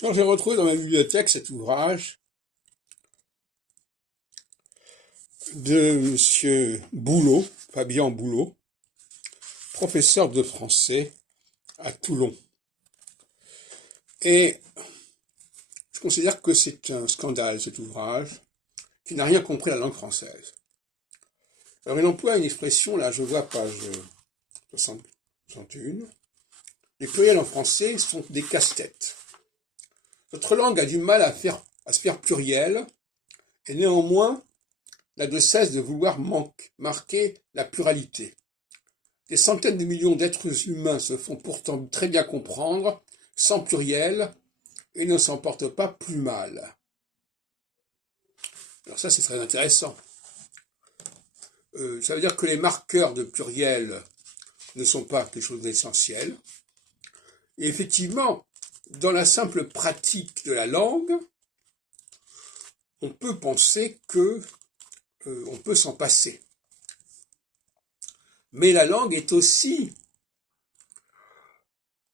Quand j'ai retrouvé dans ma bibliothèque cet ouvrage de Monsieur Boulot, Fabien Boulot, professeur de français à Toulon. Et je considère que c'est un scandale, cet ouvrage, qui n'a rien compris à la langue française. Alors il emploie une expression, là je vois page 61, les pluriels en français sont des casse-têtes. Notre langue a du mal à se faire pluriel, et néanmoins n'a de cesse de vouloir marquer la pluralité. Des centaines de millions d'êtres humains se font pourtant très bien comprendre, sans pluriel, et ne s'en portent pas plus mal. Alors ça, c'est très intéressant. Ça veut dire que les marqueurs de pluriel ne sont pas quelque chose d'essentiel. Et effectivement, dans la simple pratique de la langue, on peut penser que on peut s'en passer. Mais la langue est aussi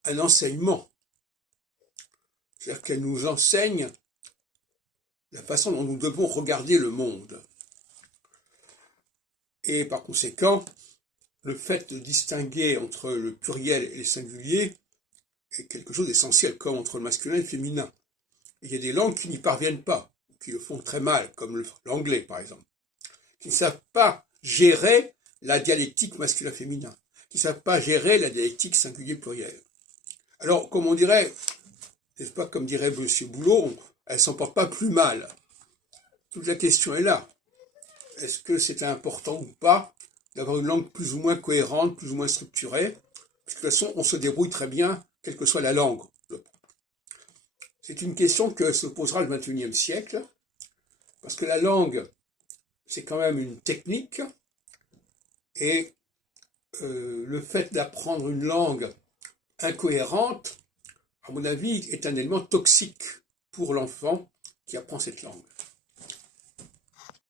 un enseignement. C'est-à-dire qu'elle nous enseigne la façon dont nous devons regarder le monde. Et par conséquent, le fait de distinguer entre le pluriel et le singulier est quelque chose d'essentiel, comme entre le masculin et le féminin. Il y a des langues qui n'y parviennent pas, qui le font très mal, comme l'anglais par exemple, qui ne savent pas gérer la dialectique masculin-féminin, qui ne savent pas gérer la dialectique singulier-pluriel. Alors, comme on dirait, n'est-ce pas, comme dirait M. Boulot, elle ne s'en porte pas plus mal. Toute la question est là. Est-ce que c'est important ou pas d'avoir une langue plus ou moins cohérente, plus ou moins structurée? Parce que de toute façon, on se débrouille très bien, quelle que soit la langue. C'est une question que se posera le XXIe siècle, parce que la langue, c'est quand même une technique, et le fait d'apprendre une langue incohérente, à mon avis, est un élément toxique pour l'enfant qui apprend cette langue.